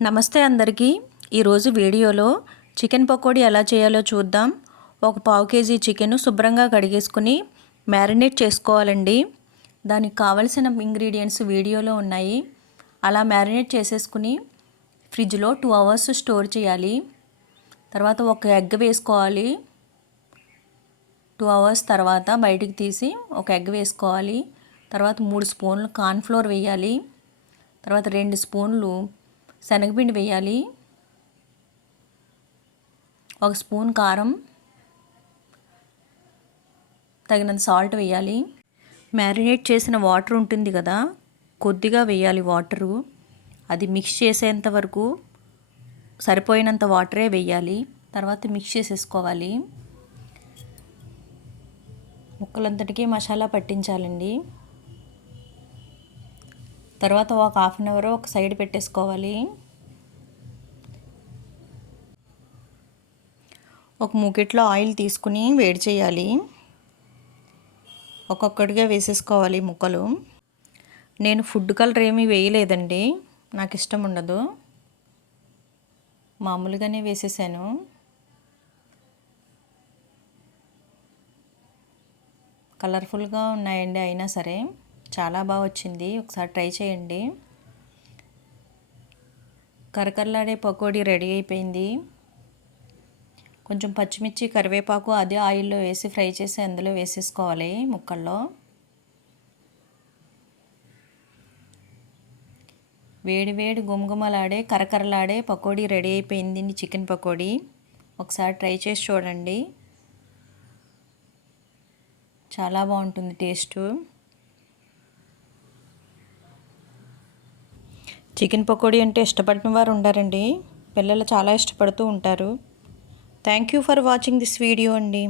నమస్తే అందరికీ. ఈరోజు వీడియోలో చికెన్ పకోడీ ఎలా చేయాలో చూద్దాం. ఒక పావు కేజీ చికెన్ శుభ్రంగా కడిగేసుకుని మ్యారినేట్ చేసుకోవాలండి. దానికి కావలసిన ఇంగ్రీడియంట్స్ వీడియోలో ఉన్నాయి. అలా మ్యారినేట్ చేసేసుకుని ఫ్రిడ్జ్లో 2 అవర్స్ స్టోర్ చేయాలి. తర్వాత ఒక ఎగ్ వేసుకోవాలి. 2 అవర్స్ తర్వాత బయటికి తీసి ఒక ఎగ్ వేసుకోవాలి. తర్వాత 3 స్పూన్లు కార్న్ఫ్లోర్ వేయాలి. తర్వాత 2 స్పూన్లు శనగపిండి వేయాలి. 1 స్పూన్ కారం, తగినంత సాల్ట్ వేయాలి. మ్యారినేట్ చేసిన వాటర్ ఉంటుంది కదా, కొద్దిగా వేయాలి వాటరు. అది మిక్స్ చేసేంత వరకు సరిపోయినంత వాటరే వేయాలి. తర్వాత మిక్స్ చేసేసుకోవాలి. ముక్కలంతటికీ మసాలా పట్టించాలండి. తర్వాత ఒక హాఫ్ అన్ అవర్ ఒక సైడ్ పెట్టేసుకోవాలి. ఒక మూకిట్లో ఆయిల్ తీసుకుని వేడి చేయాలి. ఒక్కొక్కటిగా వేసేసుకోవాలి ముక్కలు. నేను ఫుడ్ కలర్ ఏమీ వేయలేదండి, నాకు ఇష్టం ఉండదు, మామూలుగానే వేసేసాను. కలర్ఫుల్గా ఉన్నాయండి, అయినా సరే చాలా బాగా వచ్చింది. ఒకసారి ట్రై చేయండి. కరకరలాడే పకోడీ రెడీ అయిపోయింది. కొంచెం పచ్చిమిర్చి, కరివేపాకు అదే ఆయిల్లో వేసి ఫ్రై చేసి అందులో వేసేసుకోవాలి ముక్కల్లో. వేడి వేడి గుమగుమలాడే కరకరలాడే పకోడీ రెడీ అయిపోయింది, చికెన్ పకోడీ. ఒకసారి ట్రై చేసి చూడండి, చాలా బాగుంటుంది టేస్ట్. చికెన్ పకోడీ అంటే ఇష్టపడిన వారు ఉండారండి, పిల్లలు చాలా ఇష్టపడుతూ ఉంటారు. Thank you for watching this video అండి.